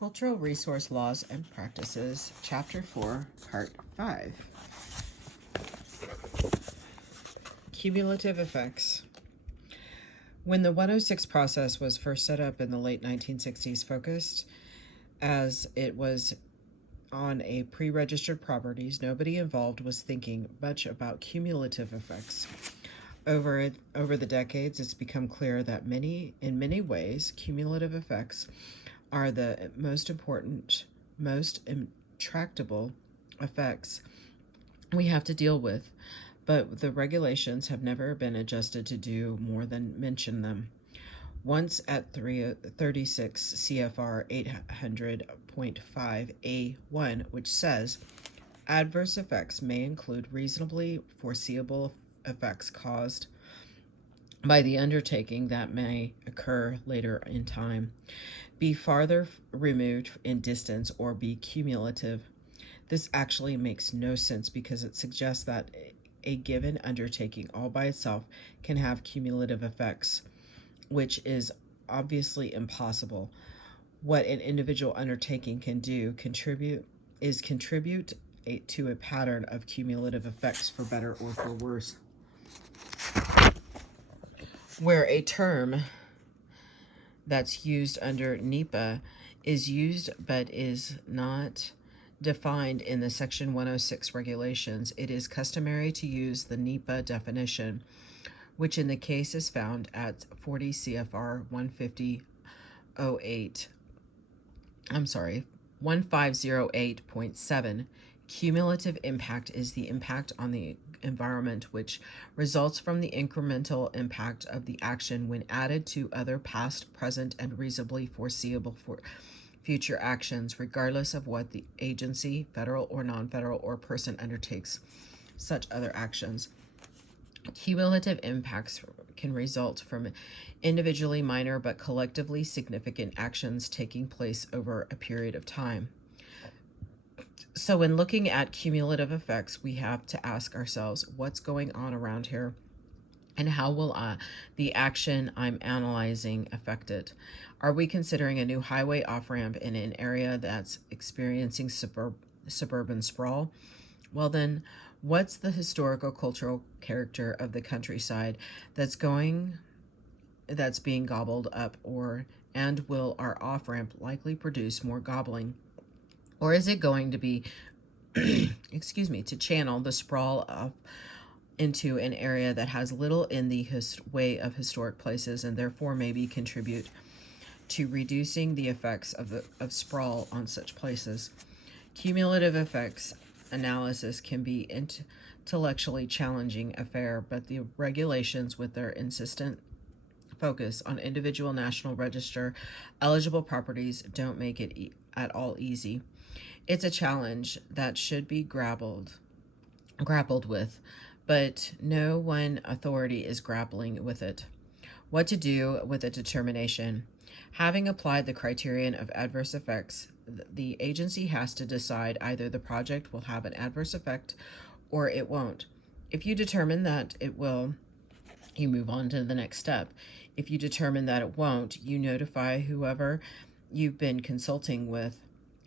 Cultural Resource Laws and Practices, Chapter 4, Part 5. Cumulative Effects. When the 106 process was first set up in the late 1960s, focused as it was on a pre-registered properties, nobody involved was thinking much about cumulative effects. Over the decades, it's become clear that in many ways, cumulative effects are the most important, most intractable effects we have to deal with, but the regulations have never been adjusted to do more than mention them. Once at 36 CFR 800.5A1, which says, adverse effects may include reasonably foreseeable effects caused by the undertaking that may occur later in time, be farther removed in distance, or be cumulative. This actually makes no sense because it suggests that a given undertaking all by itself can have cumulative effects, which is obviously impossible. What an individual undertaking can do contribute to a pattern of cumulative effects, for better or for worse. Where a term that's used under NEPA is used but is not defined in the Section 106 regulations, it is customary to use the NEPA definition, which in the case is found at 40 CFR 1508.7. Cumulative impact is the impact on the environment which results from the incremental impact of the action when added to other past, present, and reasonably foreseeable future actions, regardless of what the agency, federal or non-federal, or person undertakes such other actions. Cumulative impacts can result from individually minor but collectively significant actions taking place over a period of time. So when looking at cumulative effects, we have to ask ourselves, what's going on around here? And how will the action I'm analyzing affect it? Are we considering a new highway off-ramp in an area that's experiencing suburban sprawl? Well then, what's the historical cultural character of the countryside that's being gobbled up, and will our off-ramp likely produce more gobbling? Or is it going to be, to channel the sprawl into an area that has little in the way of historic places, and therefore maybe contribute to reducing the effects of sprawl on such places? Cumulative effects analysis can be intellectually challenging affair, but the regulations, with their insistent focus on individual National Register eligible properties, don't make it at all easy. It's a challenge that should be grappled with, but no one authority is grappling with it. What to do with a determination? Having applied the criterion of adverse effects, the agency has to decide either the project will have an adverse effect or it won't. If you determine that it will, you move on to the next step. If you determine that it won't, you notify whoever you've been consulting with,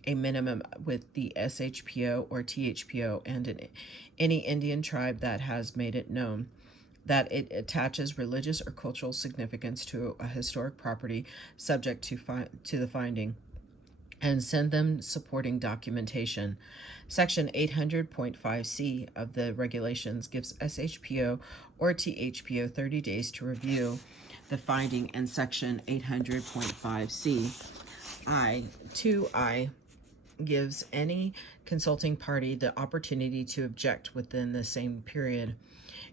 a minimum with the SHPO or THPO, and any Indian tribe that has made it known that it attaches religious or cultural significance to a historic property subject to the finding, and send them supporting documentation. Section 800.5C of the regulations gives SHPO or THPO 30 days to review the finding, and Section 800.5C I gives any consulting party the opportunity to object within the same period.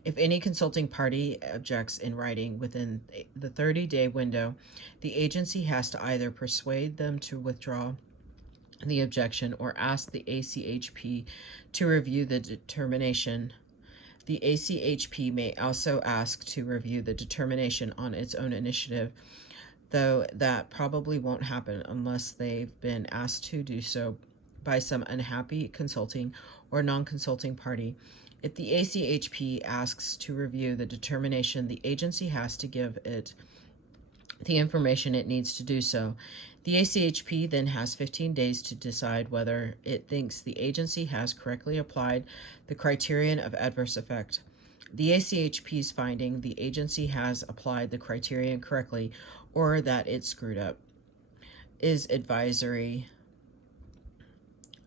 If any consulting party objects in writing within the 30-day window, the agency has to either persuade them to withdraw the objection or ask the ACHP to review the determination. The ACHP may also ask to review the determination on its own initiative, though that probably won't happen unless they've been asked to do so by some unhappy consulting or non-consulting party. If the ACHP asks to review the determination, the agency has to give it the information it needs to do so. The ACHP then has 15 days to decide whether it thinks the agency has correctly applied the criterion of adverse effect. The ACHP's finding the agency has applied the criterion correctly or that it screwed up is advisory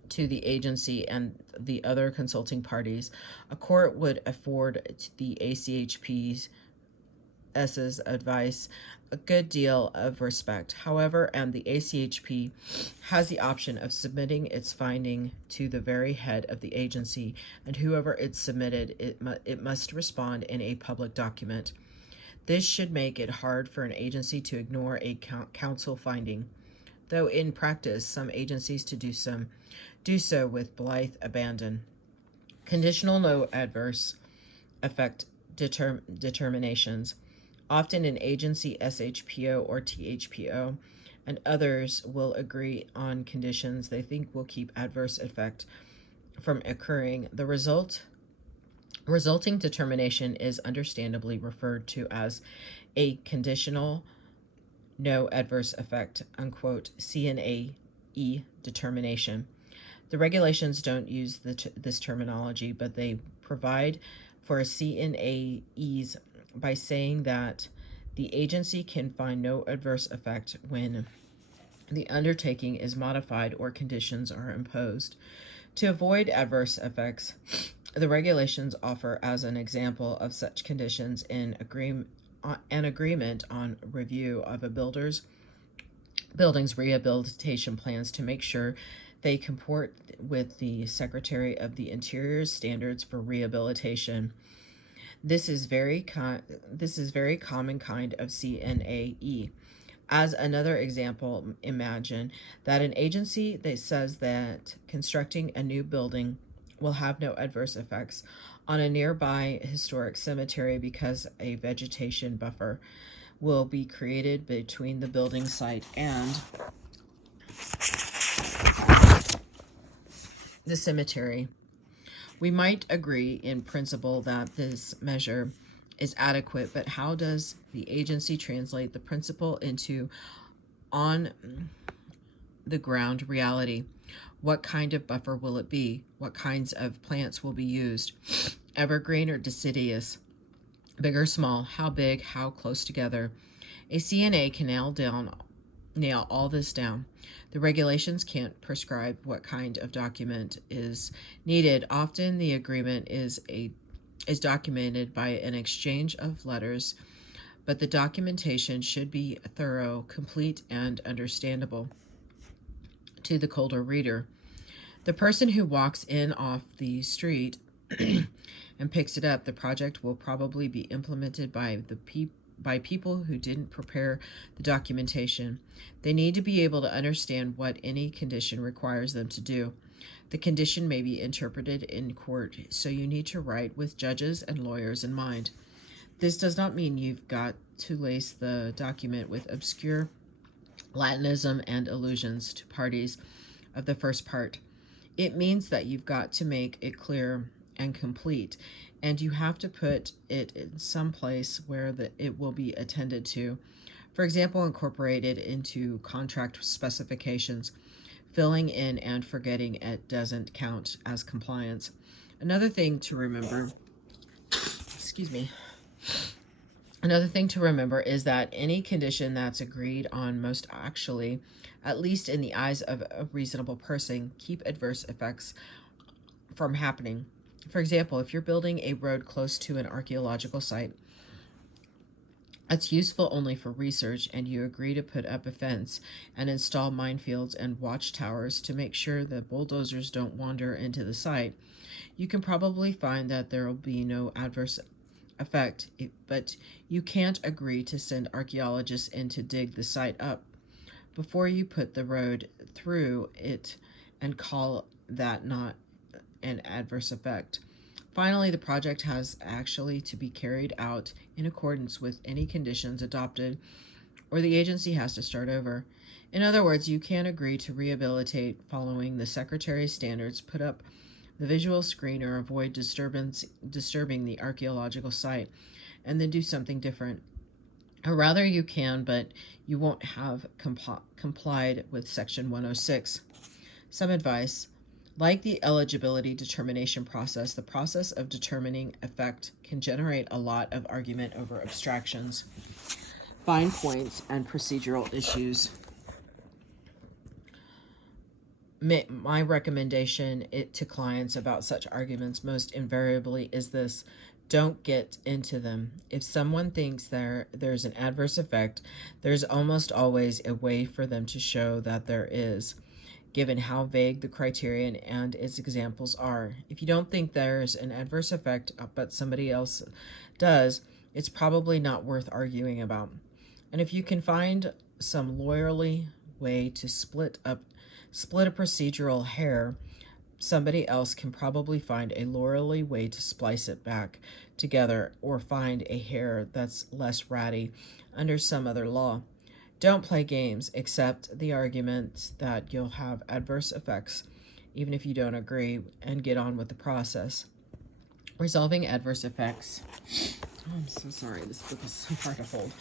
to the agency and the other consulting parties. A court would afford the ACHP's advice a good deal of respect. However, and the ACHP has the option of submitting its finding to the very head of the agency, and whoever it's submitted, it must respond in a public document. This should make it hard for an agency to ignore a council finding, though in practice some agencies do so with blithe abandon. Conditional no adverse effect determinations. Often an agency SHPO or THPO and others will agree on conditions they think will keep adverse effect from occurring. The resulting determination is understandably referred to as a conditional no adverse effect, unquote, CNAE determination. The regulations don't use this terminology, but they provide for CNAEs by saying that the agency can find no adverse effect when the undertaking is modified or conditions are imposed. To avoid adverse effects, the regulations offer as an example of such conditions an agreement on review of a building's rehabilitation plans to make sure they comport with the Secretary of the Interior's standards for rehabilitation. This is very common kind of CNAE. As another example, imagine that an agency that says that constructing a new building will have no adverse effects on a nearby historic cemetery because a vegetation buffer will be created between the building site and the cemetery. We might agree in principle that this measure is adequate, but how does the agency translate the principle into on the ground reality? What kind of buffer will it be? What kinds of plants will be used? Evergreen or deciduous? Big or small? How big? How close together? A CNA can nail all this down. The regulations can't prescribe what kind of document is needed. Often the agreement is documented by an exchange of letters, but the documentation should be thorough, complete, and understandable to the colder reader. The person who walks in off the street and picks it up, the project will probably be implemented by people who didn't prepare the documentation. They need to be able to understand what any condition requires them to do. The condition may be interpreted in court, so you need to write with judges and lawyers in mind. This does not mean you've got to lace the document with obscure Latinism and allusions to parties of the first part. It means that you've got to make it clear and complete, and you have to put it in some place where it will be attended to. For example, incorporate it into contract specifications. Filling in and forgetting it doesn't count as compliance. Another thing to remember is that any condition that's agreed on most actually, at least in the eyes of a reasonable person, keep adverse effects from happening. For example, if you're building a road close to an archaeological site, it's useful only for research, and you agree to put up a fence and install minefields and watchtowers to make sure that bulldozers don't wander into the site, you can probably find that there will be no adverse effect, but you can't agree to send archaeologists in to dig the site up before you put the road through it and call that not an adverse effect. Finally, the project has actually to be carried out in accordance with any conditions adopted, or the agency has to start over. In other words, you can't agree to rehabilitate following the Secretary's standards, put up the visual screen, or avoid disturbing the archaeological site, and then do something different. Or rather, you can, but you won't have complied with Section 106. Some advice. Like the eligibility determination process, the process of determining effect can generate a lot of argument over abstractions, fine points, and procedural issues. My recommendation to clients about such arguments most invariably is this: don't get into them. If someone thinks there's an adverse effect, there's almost always a way for them to show that there is, given how vague the criterion and its examples are. If you don't think there's an adverse effect, but somebody else does, it's probably not worth arguing about. And if you can find some lawyerly way to split a procedural hair, somebody else can probably find a lawyerly way to splice it back together, or find a hair that's less ratty under some other law. Don't play games. Accept the argument that you'll have adverse effects, even if you don't agree, and get on with the process. Resolving adverse effects. Oh, I'm so sorry. This book is so hard to hold.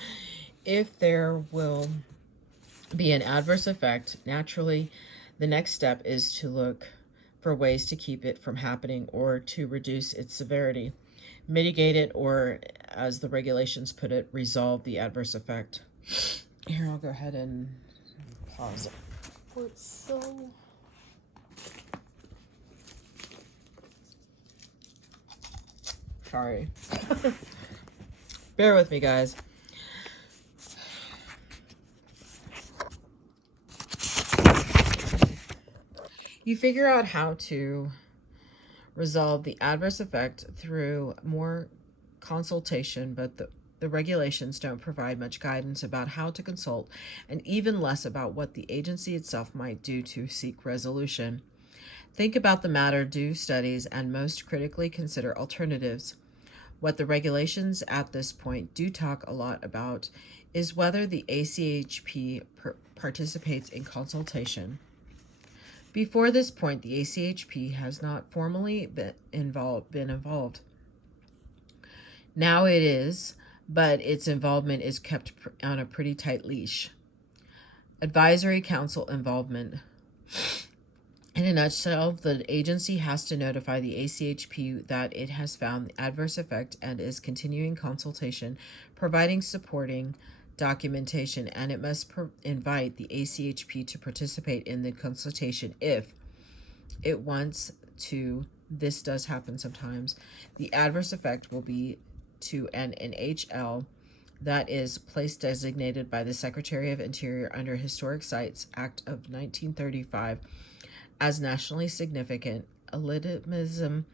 If there will be an adverse effect, naturally, the next step is to look for ways to keep it from happening or to reduce its severity, mitigate it, or, as the regulations put it, resolve the adverse effect. Here, I'll go ahead and pause it. Oh, it's so... Sorry. Bear with me, guys. You figure out how to resolve the adverse effect through more consultation, but the regulations don't provide much guidance about how to consult, and even less about what the agency itself might do to seek resolution. Think about the matter, do studies, and most critically consider alternatives. What the regulations at this point do talk a lot about is whether the ACHP participates in consultation. Before this point, the ACHP has not formally been involved. Now it is, but its involvement is kept on a pretty tight leash. Advisory council involvement. In a nutshell, the agency has to notify the ACHP that it has found the adverse effect and is continuing consultation, providing supporting documentation, and it must invite the ACHP to participate in the consultation if it wants to. This does happen sometimes. The adverse effect will be to an NHL, that is, place designated by the Secretary of Interior under Historic Sites Act of 1935 as nationally significant. Elitism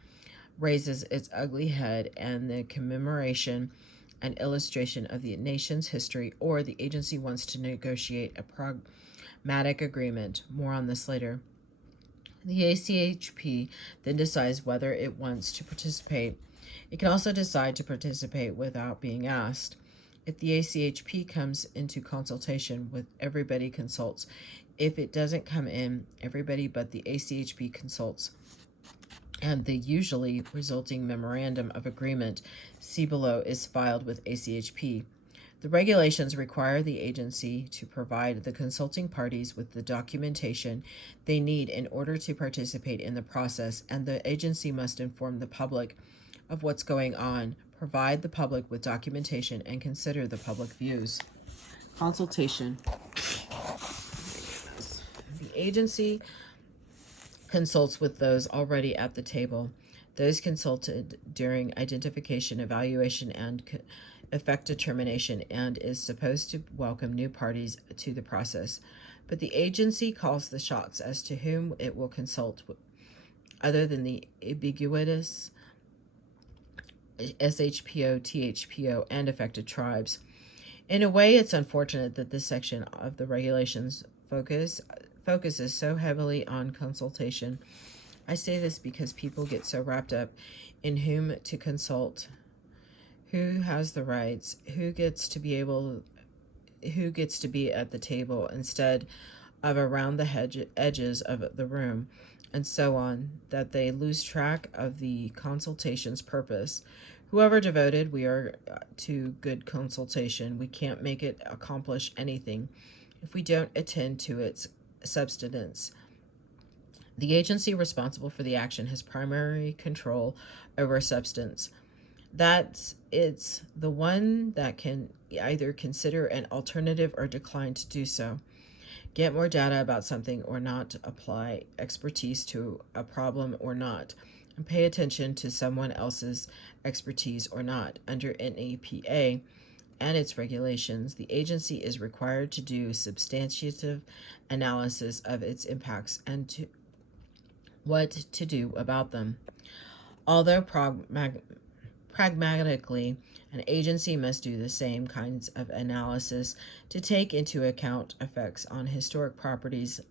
raises its ugly head, and the commemoration and illustration of the nation's history, or the agency wants to negotiate a pragmatic agreement. More on this later. The ACHP then decides whether it wants to participate. It can also decide to participate without being asked. If the ACHP comes into consultation with, everybody consults. If it doesn't come in, everybody but the ACHP consults, and the usually resulting memorandum of agreement, see below, is filed with ACHP. The regulations require the agency to provide the consulting parties with the documentation they need in order to participate in the process, and the agency must inform the public of what's going on, provide the public with documentation, and consider the public views. Consultation. The agency consults with those already at the table, those consulted during identification, evaluation, and effect determination, and is supposed to welcome new parties to the process. But the agency calls the shots as to whom it will consult, other than the ubiquitous SHPO, THPO, and affected tribes. In a way, it's unfortunate that this section of the regulations focuses so heavily on consultation. I say this because people get so wrapped up in whom to consult, who has the rights, who gets to be at the table instead of around the edges of the room, and so on, that they lose track of the consultation's purpose. Whoever devoted we are to good consultation, we can't make it accomplish anything if we don't attend to its substance. The agency responsible for the action has primary control over substance. That it's the one that can either consider an alternative or decline to do so, get more data about something or not, apply expertise to a problem or not, and pay attention to someone else's expertise or not. Under NEPA and its regulations, the agency is required to do substantive analysis of its impacts and to what to do about them. Although pragmatically, an agency must do the same kinds of analysis to take into account effects on historic properties.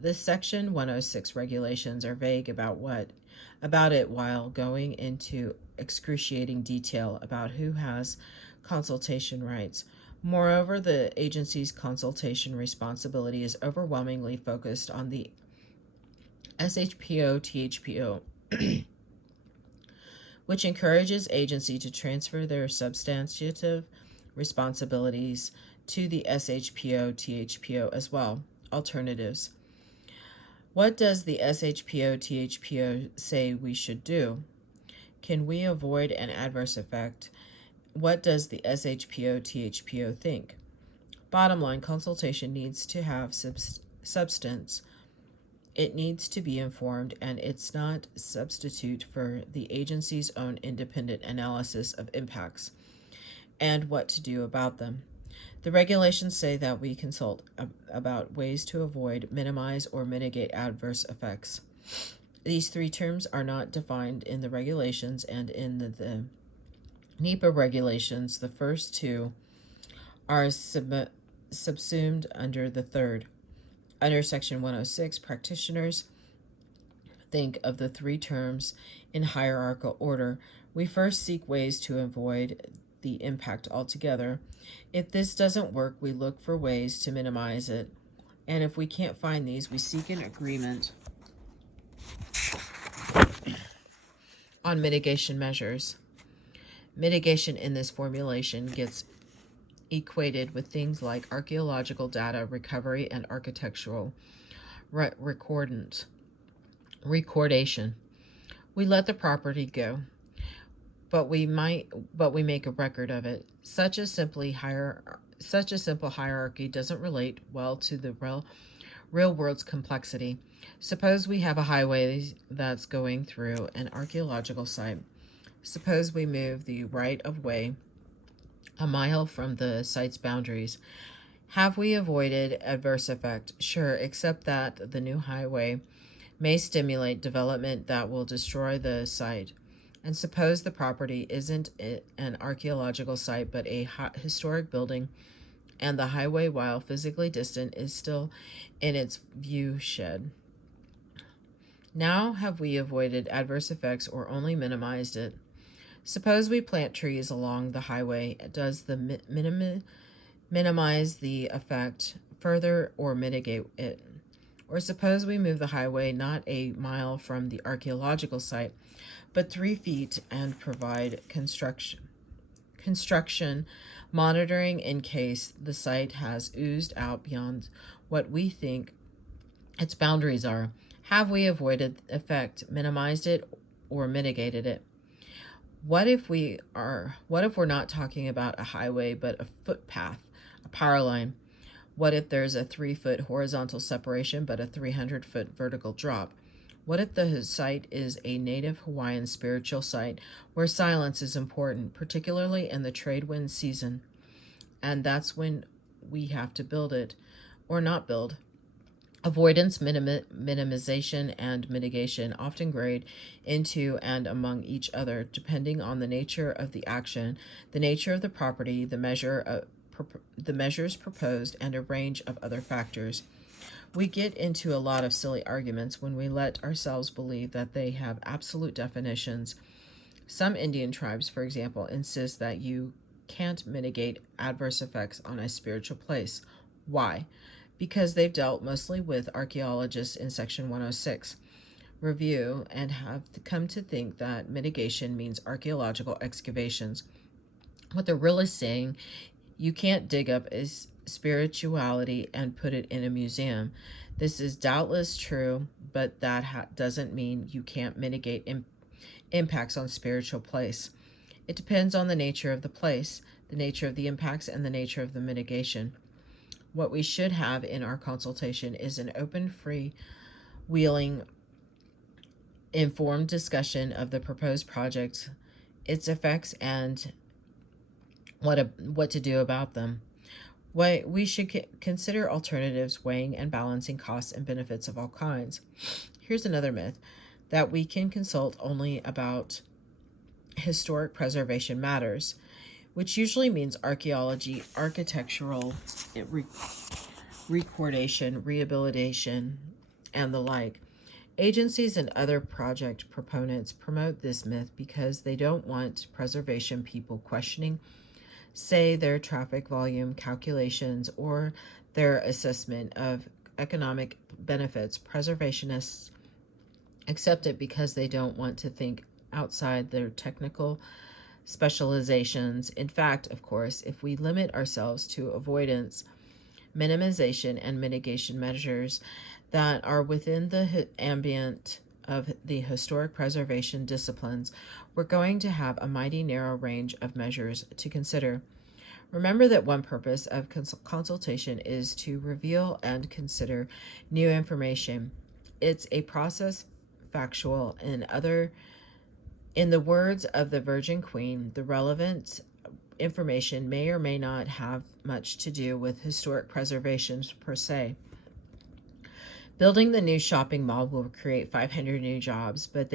The Section 106 regulations are vague about it while going into excruciating detail about who has consultation rights. Moreover, the agency's consultation responsibility is overwhelmingly focused on the SHPO THPO, which encourages agency to transfer their substantive responsibilities to the SHPO THPO as well. Alternatives. What does the SHPO THPO say we should do? Can we avoid an adverse effect? What does the SHPO THPO think? Bottom line, consultation needs to have substance. It needs to be informed, and it's not substitute for the agency's own independent analysis of impacts and what to do about them. The regulations say that we consult about ways to avoid, minimize, or mitigate adverse effects. These three terms are not defined in the regulations, and in the NEPA regulations, the first two are subsumed under the third. Under Section 106, practitioners think of the three terms in hierarchical order. We first seek ways to avoid the impact altogether. If this doesn't work, we look for ways to minimize it. And if we can't find these, we seek an agreement on mitigation measures. Mitigation in this formulation gets equated with things like archaeological data recovery and architectural recordation. We let the property go, but we make a record of it. Such a simple hierarchy doesn't relate well to the real world's complexity. Suppose we have a highway that's going through an archaeological site. Suppose we move the right of way a mile from the site's boundaries. Have we avoided adverse effect? Sure, except that the new highway may stimulate development that will destroy the site. And suppose the property isn't an archaeological site but a historic building, and the highway, while physically distant, is still in its view shed. Now have we avoided adverse effects or only minimized it? Suppose we plant trees along the highway. Does the minimize the effect further or mitigate it? Or suppose we move the highway not a mile from the archaeological site, but 3 feet and provide construction monitoring in case the site has oozed out beyond what we think its boundaries are. Have we avoided effect, minimized it, or mitigated it? What if we're not talking about a highway but a footpath, a power line? What if there's a 3-foot horizontal separation but a 300-foot vertical drop? What if the site is a native Hawaiian spiritual site where silence is important, particularly in the trade wind season? And that's when we have to build it or not build. Avoidance, minimization, and mitigation often grade into and among each other, depending on the nature of the action, the nature of the property, the measures proposed, and a range of other factors. We get into a lot of silly arguments when we let ourselves believe that they have absolute definitions. Some Indian tribes, for example, insist that you can't mitigate adverse effects on a spiritual place. Why? Because they've dealt mostly with archaeologists in Section 106. review and have come to think that mitigation means archaeological excavations. What they're really saying, you can't dig up is spirituality and put it in a museum. This is doubtless true, but that doesn't mean you can't mitigate impacts on spiritual place. It depends on the nature of the place, the nature of the impacts, and the nature of the mitigation. What we should have in our consultation is an open, free wheeling, informed discussion of the proposed project, its effects, and what to do about them. We should consider alternatives, weighing and balancing costs and benefits of all kinds. Here's another myth, that we can consult only about historic preservation matters, which usually means archaeology, architectural recordation, rehabilitation, and the like. Agencies and other project proponents promote this myth because they don't want preservation people questioning, say, their traffic volume calculations or their assessment of economic benefits. Preservationists accept it because they don't want to think outside their technical specializations. In fact, of course, if we limit ourselves to avoidance, minimization, and mitigation measures that are within the ambient of the historic preservation disciplines, we're going to have a mighty narrow range of measures to consider. Remember that one purpose of consultation is to reveal and consider new information. It's a process factual. In the words of the Virgin Queen, the relevant information may or may not have much to do with historic preservation per se. Building the new shopping mall will create 500 new jobs, but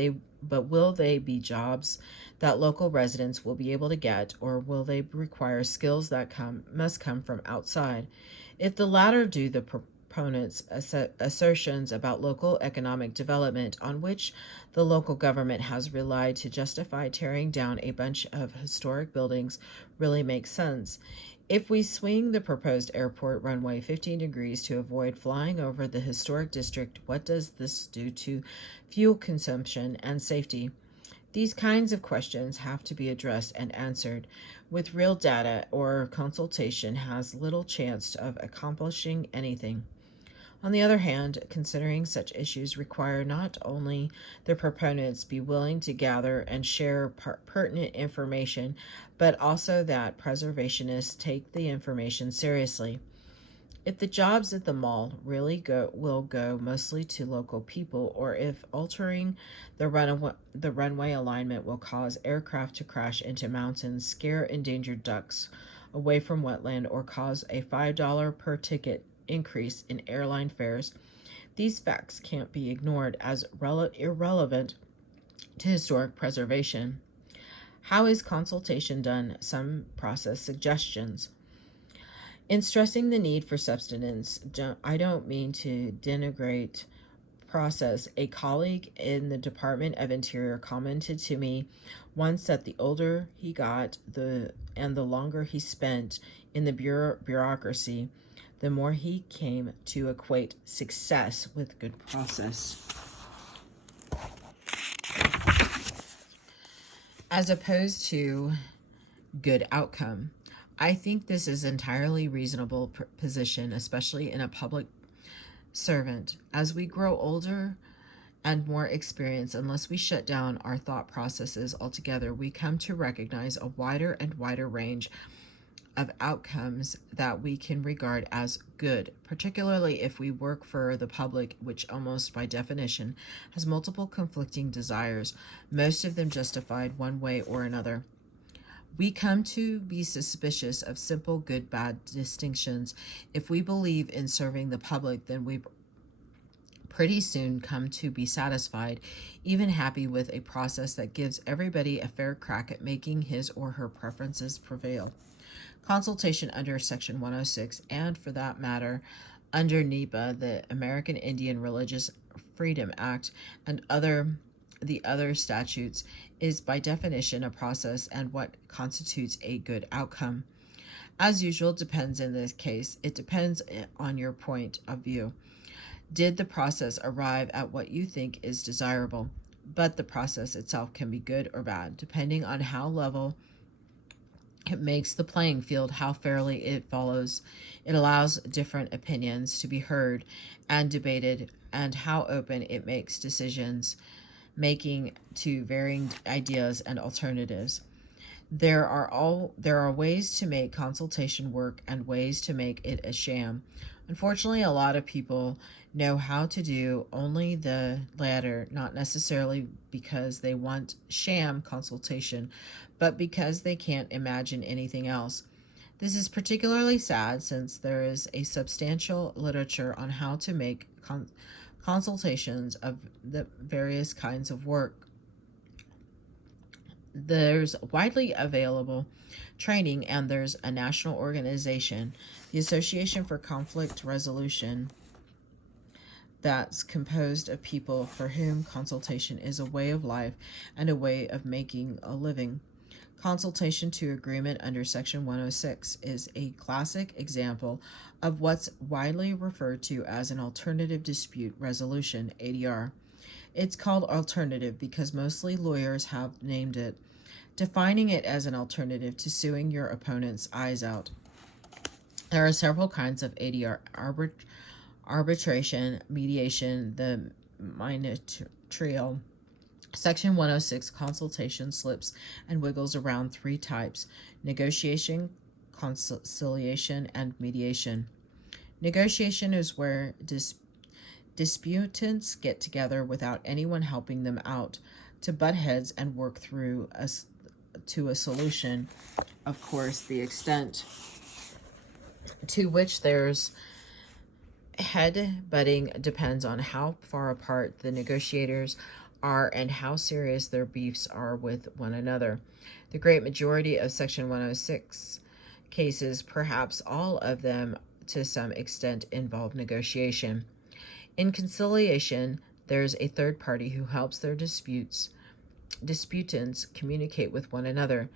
will they be jobs that local residents will be able to get, or will they require skills that must come from outside? If the latter, do the proponents' assertions about local economic development on which the local government has relied to justify tearing down a bunch of historic buildings really make sense? If we swing the proposed airport runway 15 degrees to avoid flying over the historic district, what does this do to fuel consumption and safety? These kinds of questions have to be addressed and answered with real data, or consultation has little chance of accomplishing anything. On the other hand, considering such issues require not only the proponents be willing to gather and share pertinent information, but also that preservationists take the information seriously. If the jobs at the mall really will go mostly to local people, or if altering the runway alignment will cause aircraft to crash into mountains, scare endangered ducks away from wetland, or cause a $5 per ticket increase in airline fares, these facts can't be ignored as irrelevant to historic preservation. How is consultation done? Some process suggestions. In stressing the need for substance, I don't mean to denigrate process. A colleague in the Department of Interior commented to me once that the older he got, the longer he spent in the bureaucracy, the more he came to equate success with good process, as opposed to good outcome. I think this is entirely reasonable position, especially in a public servant. As we grow older and more experienced, unless we shut down our thought processes altogether, we come to recognize a wider and wider range of outcomes that we can regard as good, particularly if we work for the public, which almost by definition has multiple conflicting desires, most of them justified one way or another. We come to be suspicious of simple good-bad distinctions. If we believe in serving the public, then we pretty soon come to be satisfied, even happy with a process that gives everybody a fair crack at making his or her preferences prevail. Consultation under Section 106, and for that matter, under NEPA, the American Indian Religious Freedom Act, and the other statutes, is by definition a process, and what constitutes a good outcome. As usual, depends in this case. It depends on your point of view. Did the process arrive at what you think is desirable? But the process itself can be good or bad, depending on how level it makes the playing field, how fairly it follows. It allows different opinions to be heard and debated, and how open it makes decisions making to varying ideas and alternatives. There are ways to make consultation work and ways to make it a sham. Unfortunately, a lot of people know how to do only the latter, not necessarily because they want sham consultation, but because they can't imagine anything else. This is particularly sad since there is a substantial literature on how to make consultations of the various kinds of work. There's widely available training, and there's a national organization, the Association for Conflict Resolution, that's composed of people for whom consultation is a way of life and a way of making a living. Consultation to agreement under Section 106 is a classic example of what's widely referred to as an alternative dispute resolution, ADR. It's called alternative because mostly lawyers have named it, defining it as an alternative to suing your opponent's eyes out. There are several kinds of ADR: arbitration, mediation, the ministerial. Section 106 consultation slips and wiggles around three types: negotiation, conciliation, and mediation. Negotiation is where disputants get together without anyone helping them out to butt heads and work through to a solution. Of course, the extent to which there's head butting depends on how far apart the negotiators are and how serious their beefs are with one another. The great majority of Section 106 cases, perhaps all of them to some extent, involve negotiation. In conciliation, there's a third party who helps their disputants communicate with one another.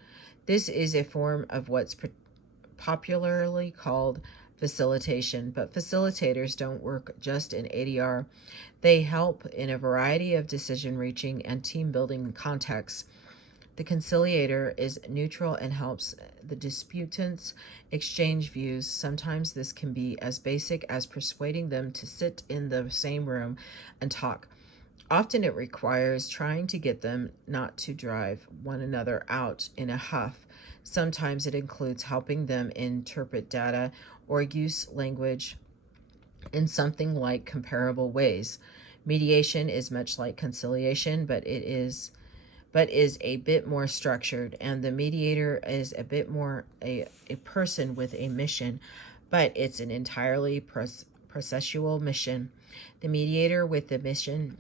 This is a form of what's popularly called facilitation, but facilitators don't work just in ADR. They help in a variety of decision-reaching and team-building contexts. The conciliator is neutral and helps the disputants exchange views. Sometimes this can be as basic as persuading them to sit in the same room and talk. Often it requires trying to get them not to drive one another out in a huff. Sometimes it includes helping them interpret data or use language in something like comparable ways. Mediation is much like conciliation, but is a bit more structured, and the mediator is a bit more a person with a mission, but it's an entirely processual mission. The mediator with the mission,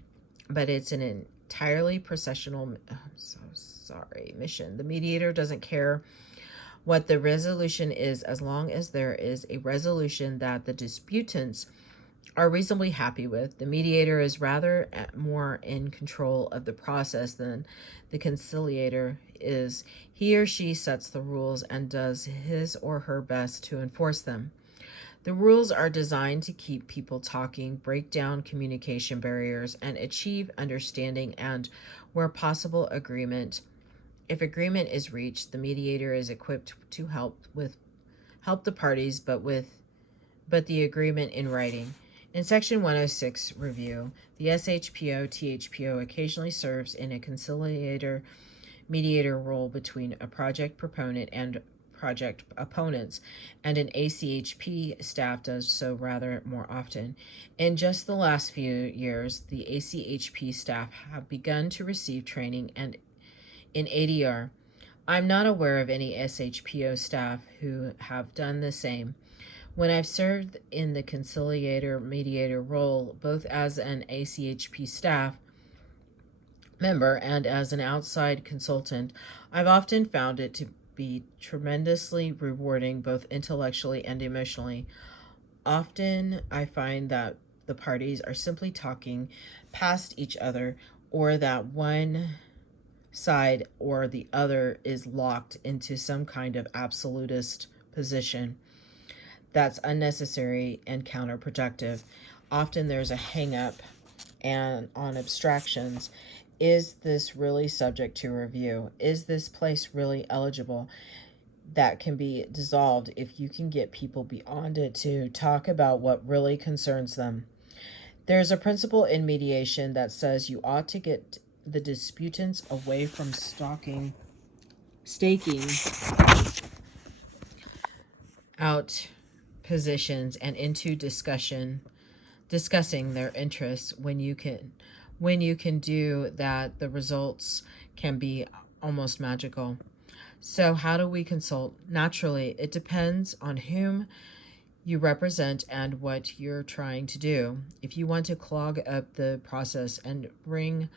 but it's an entirely processional mission. The mediator doesn't care what the resolution is as long as there is a resolution that the disputants are reasonably happy with. The mediator is rather more in control of the process than the conciliator is. He or she sets the rules and does his or her best to enforce them. The rules are designed to keep people talking, break down communication barriers, and achieve understanding and, where possible, agreement. If agreement is reached, the mediator is equipped to help the parties, but the agreement in writing. In Section 106 review, the SHPO-THPO occasionally serves in a conciliator-mediator role between a project proponent and project opponents, and an ACHP staff does so rather more often. In just the last few years, the ACHP staff have begun to receive training and in ADR. I'm not aware of any SHPO staff who have done the same. When I've served in the conciliator-mediator role, both as an ACHP staff member and as an outside consultant, I've often found it to be tremendously rewarding, both intellectually and emotionally. Often I find that the parties are simply talking past each other, or that one side or the other is locked into some kind of absolutist position that's unnecessary and counterproductive. often there's a hang up and on abstractions. Is this really subject to review? Is this place really eligible? That can be dissolved if you can get people beyond it to talk about what really concerns them. There's a principle in mediation that says you ought to get the disputants away from staking out positions and into discussing their interests. When you can do that, the results can be almost magical. So how do we consult? Naturally, it depends on whom you represent and what you're trying to do. If you want to clog up the process and bring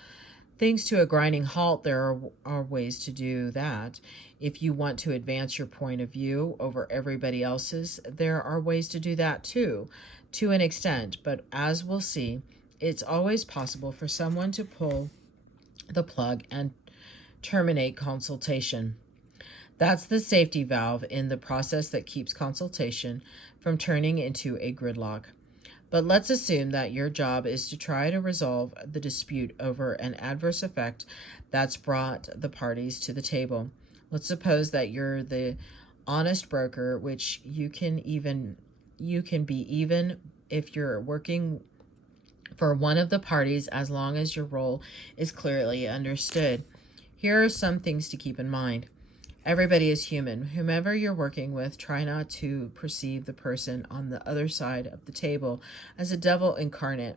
things to a grinding halt, there are ways to do that. If you want to advance your point of view over everybody else's, there are ways to do that too, to an extent. But as we'll see, it's always possible for someone to pull the plug and terminate consultation. That's the safety valve in the process that keeps consultation from turning into a gridlock. But let's assume that your job is to try to resolve the dispute over an adverse effect that's brought the parties to the table. Let's suppose that you're the honest broker, which you can be even if you're working for one of the parties, as long as your role is clearly understood. Here are some things to keep in mind. Everybody is human. Whomever you're working with, try not to perceive the person on the other side of the table as a devil incarnate.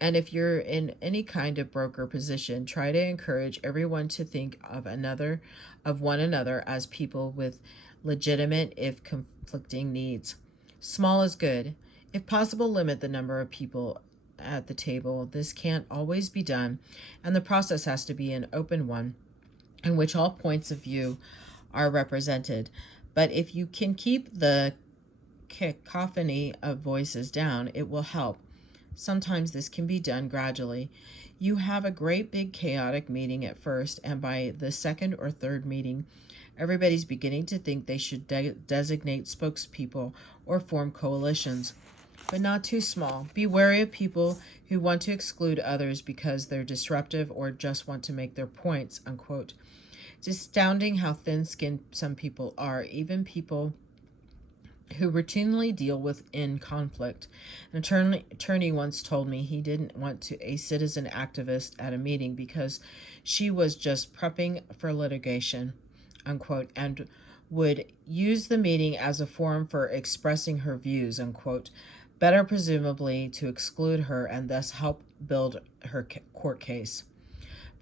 And if you're in any kind of broker position, try to encourage everyone to think of one another as people with legitimate, if conflicting, needs. Small is good. If possible, limit the number of people at the table. This can't always be done, and the process has to be an open one in which all points of view are represented. But if you can keep the cacophony of voices down, it will help. Sometimes this can be done gradually. You have a great big chaotic meeting at first, and by the second or third meeting, everybody's beginning to think they should designate spokespeople or form coalitions. But not too small. Be wary of people who want to exclude others because they're disruptive or just want to make their points, unquote. It's astounding how thin-skinned some people are, even people who routinely deal with in conflict. An attorney once told me he didn't want a citizen activist at a meeting because she was just prepping for litigation, unquote, and would use the meeting as a forum for expressing her views, unquote, better presumably to exclude her and thus help build her court case.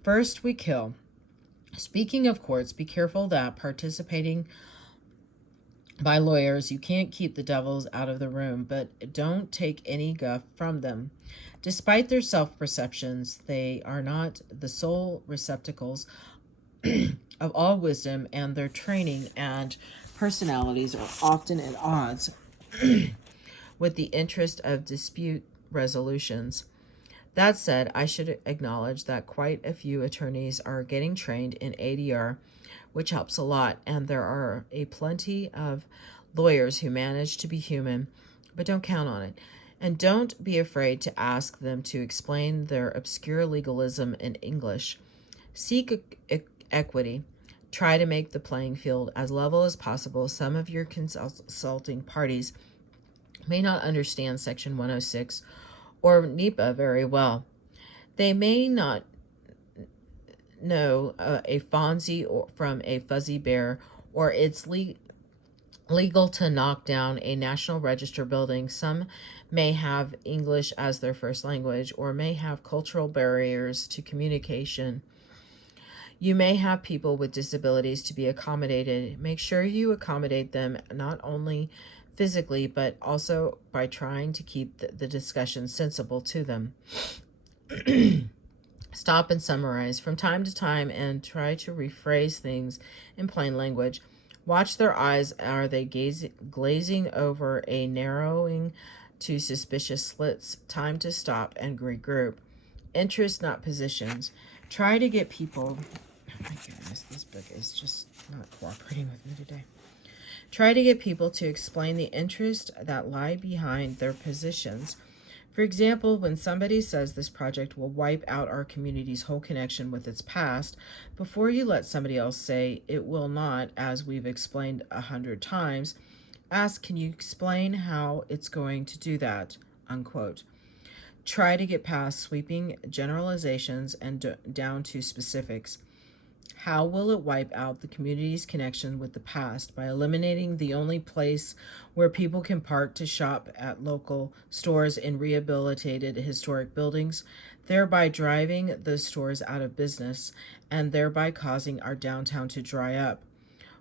First, we kill. Speaking of courts, be careful that participating by lawyers, you can't keep the devils out of the room, but don't take any guff from them. Despite their self-perceptions, they are not the sole receptacles of all wisdom, and their training and personalities are often at odds with the interest of dispute resolutions. That said, I should acknowledge that quite a few attorneys are getting trained in ADR, which helps a lot, and there are a plenty of lawyers who manage to be human, but don't count on it. And don't be afraid to ask them to explain their obscure legalism in English. Seek equity. Try to make the playing field as level as possible. Some of your consulting parties may not understand Section 106 or NEPA very well. They may not know a Fonzie from a fuzzy bear, or it's legal to knock down a National Register building. Some may have English as their first language, or may have cultural barriers to communication. You may have people with disabilities to be accommodated. Make sure you accommodate them not only physically, but also by trying to keep the discussion sensible to them. Stop and summarize from time to time and try to rephrase things in plain language. Watch their eyes. Are they glazing over a narrowing to suspicious slits? Time to stop and regroup. Interest, not positions. Try to get people... Oh my goodness, this book is just not cooperating with me today. Try to get people to explain the interests that lie behind their positions. For example, when somebody says this project will wipe out our community's whole connection with its past, before you let somebody else say it will not, as we've explained 100 times, ask, can you explain how it's going to do that? Unquote. Try to get past sweeping generalizations and down to specifics. How will it wipe out the community's connection with the past? By eliminating the only place where people can park to shop at local stores in rehabilitated historic buildings, thereby driving those stores out of business and thereby causing our downtown to dry up.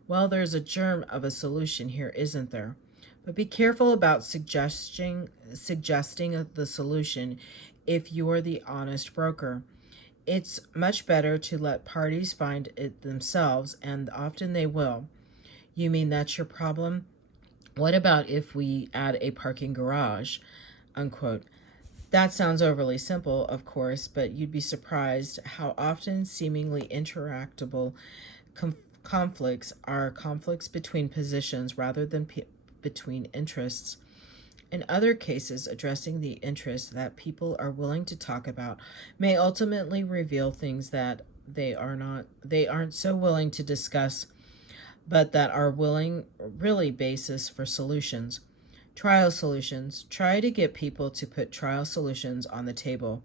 Well, there's a germ of a solution here, isn't there? But be careful about suggesting the solution if you're the honest broker. It's much better to let parties find it themselves, and often they will. You mean that's your problem? What about if we add a parking garage? Unquote. That sounds overly simple, of course, but you'd be surprised how often seemingly interactable conflicts are conflicts between positions rather than between interests. In other cases, addressing the interests that people are willing to talk about may ultimately reveal things that they aren't so willing to discuss, but that are really basis for solutions. Trial solutions. Try to get people to put trial solutions on the table.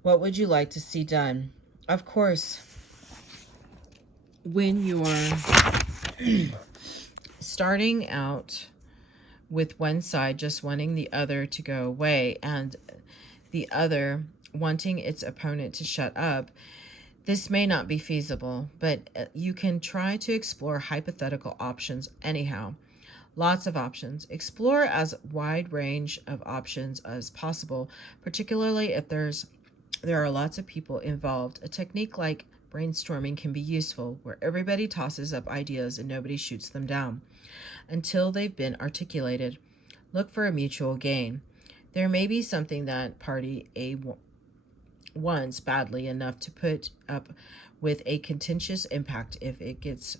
What would you like to see done? Of course, when you're starting out with one side just wanting the other to go away and the other wanting its opponent to shut up, this may not be feasible, but you can try to explore hypothetical options anyhow. Lots of options. Explore as wide range of options as possible, particularly if there are lots of people involved. A technique like brainstorming can be useful, where everybody tosses up ideas and nobody shoots them down until they've been articulated. Look for a mutual gain. There may be something that party A wants badly enough to put up with a contentious impact if it gets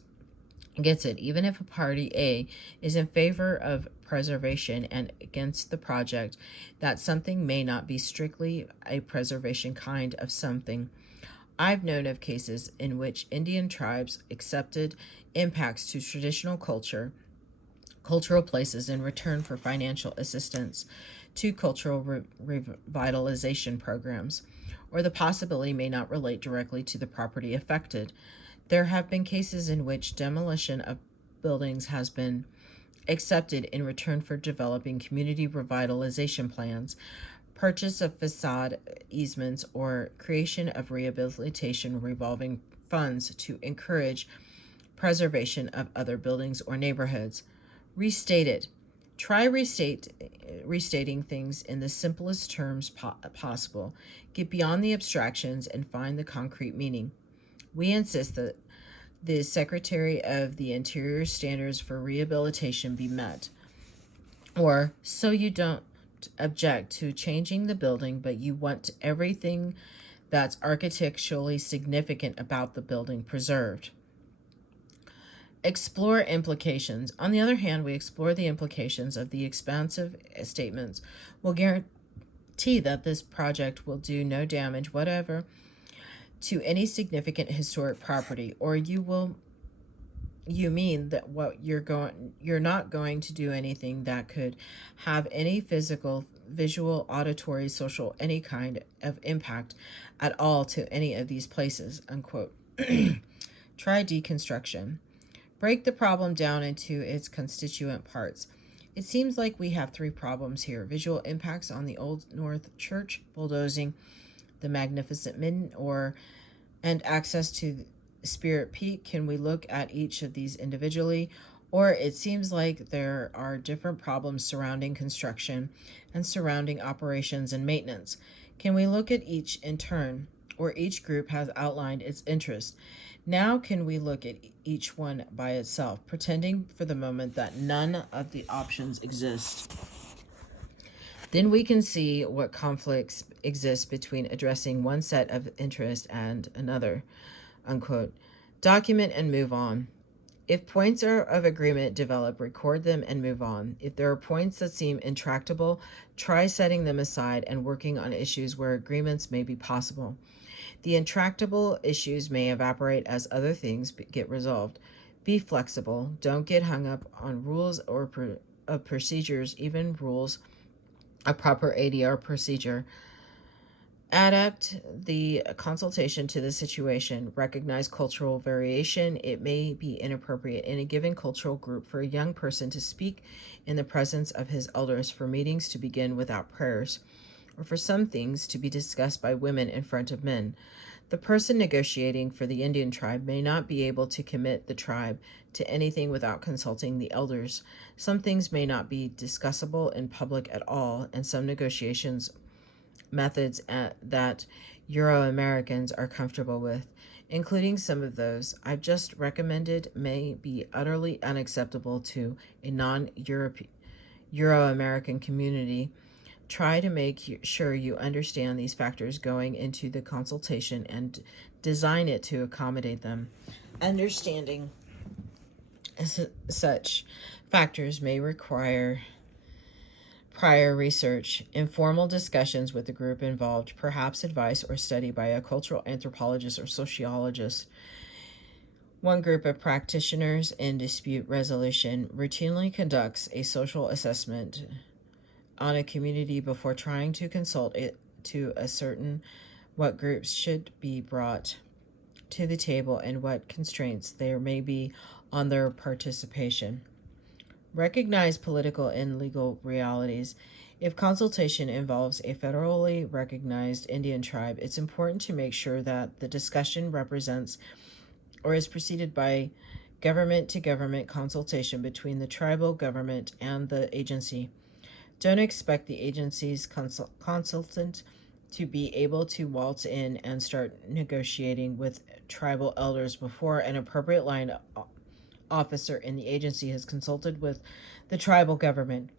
it, even if a party A is in favor of preservation and against the project. That something may not be strictly a preservation kind of something. I've known of cases in which Indian tribes accepted impacts to traditional cultural places in return for financial assistance to cultural revitalization programs, or the possibility may not relate directly to the property affected. There have been cases in which demolition of buildings has been accepted in return for developing community revitalization plans, purchase of facade easements, or creation of rehabilitation revolving funds to encourage preservation of other buildings or neighborhoods. Restate it. Try restating things in the simplest terms possible. Get beyond the abstractions and find the concrete meaning. We insist that the Secretary of the Interior standards for rehabilitation be met. Or, so you don't object to changing the building, but you want everything that's architecturally significant about the building preserved. Explore implications. On the other hand, we explore the implications of the expansive statements. We'll guarantee that this project will do no damage whatever to any significant historic property, or you mean that you're not going to do anything that could have any physical, visual, auditory, social, any kind of impact at all to any of these places, unquote. Try deconstruction. Break the problem down into its constituent parts. It seems like we have three problems here: visual impacts on the Old North Church, bulldozing the Magnificent Midden, and access to Spirit Peak. Can we look at each of these individually? Or it seems like there are different problems surrounding construction and surrounding operations and maintenance. Can we look at each in turn? Or each group has outlined its interest. Now can we look at each one by itself, pretending for the moment that none of the options exist? Then we can see what conflicts exist between addressing one set of interest and another, unquote. Document and move on. If points of agreement develop, record them and move on. If there are points that seem intractable, try setting them aside and working on issues where agreements may be possible. The intractable issues may evaporate as other things get resolved. Be flexible. Don't get hung up on rules or procedures, even rules, a proper ADR procedure. Adapt the consultation to the situation. Recognize cultural variation. It may be inappropriate in a given cultural group for a young person to speak in the presence of his elders, for meetings to begin without prayers, or for some things to be discussed by women in front of men. The person negotiating for the Indian tribe may not be able to commit the tribe to anything without consulting the elders. Some things may not be discussable in public at all, and some negotiations methods that Euro-Americans are comfortable with, including some of those I've just recommended, may be utterly unacceptable to a non-Euro-American community. Try to make sure you understand these factors going into the consultation and design it to accommodate them. Understanding such factors may require prior research, informal discussions with the group involved, perhaps advice or study by a cultural anthropologist or sociologist. One group of practitioners in dispute resolution routinely conducts a social assessment on a community before trying to consult it to ascertain what groups should be brought to the table and what constraints there may be on their participation. Recognize political and legal realities. If consultation involves a federally recognized Indian tribe, it's important to make sure that the discussion represents or is preceded by government-to-government consultation between the tribal government and the agency. Don't expect the agency's consultant to be able to waltz in and start negotiating with tribal elders before an appropriate line officer in the agency has consulted with the tribal government.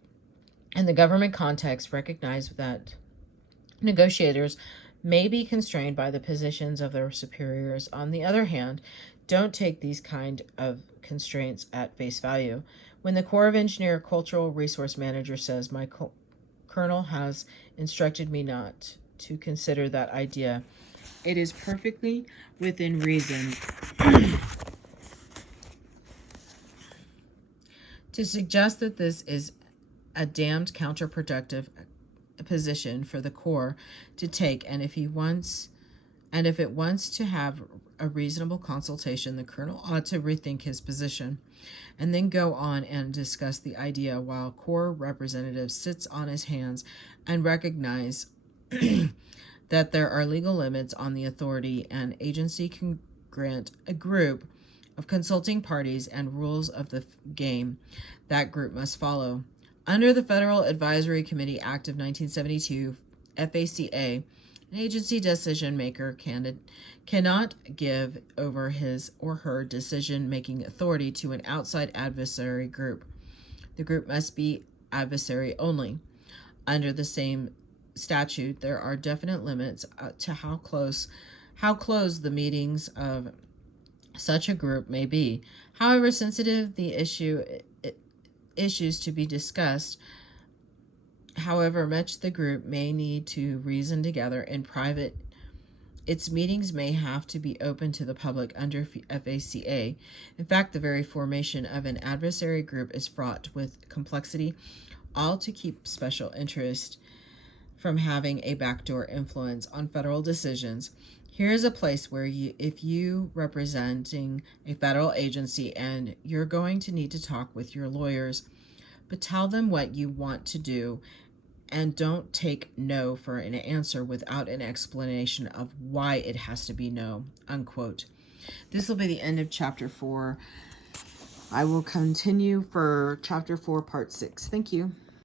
In the government context, recognize that negotiators may be constrained by the positions of their superiors. On the other hand, don't take these kind of constraints at face value. When the Corps of Engineer Cultural Resource Manager says, "My colonel has instructed me not to consider that idea," it is perfectly within reason to suggest that this is a damned counterproductive position for the Corps to take, and if it wants to have a reasonable consultation, the colonel ought to rethink his position and then go on and discuss the idea while Corps representative sits on his hands and recognize that there are legal limits on the authority an agency can grant a group of consulting parties and rules of the game that group must follow. Under the Federal Advisory Committee Act of 1972, FACA, an agency decision maker cannot give over his or her decision-making authority to an outside adversary group. The group must be adversary only. Under the same statute, there are definite limits to how close the meetings of such a group may be. However sensitive the issues to be discussed, however much the group may need to reason together in private, its meetings may have to be open to the public under FACA. In fact, the very formation of an adversary group is fraught with complexity, all to keep special interest from having a backdoor influence on federal decisions. Here is a place where if you representing a federal agency and you're going to need to talk with your lawyers, but tell them what you want to do and don't take no for an answer without an explanation of why it has to be no, unquote. This will be the end of chapter 4. I will continue for chapter 4, part 6. Thank you.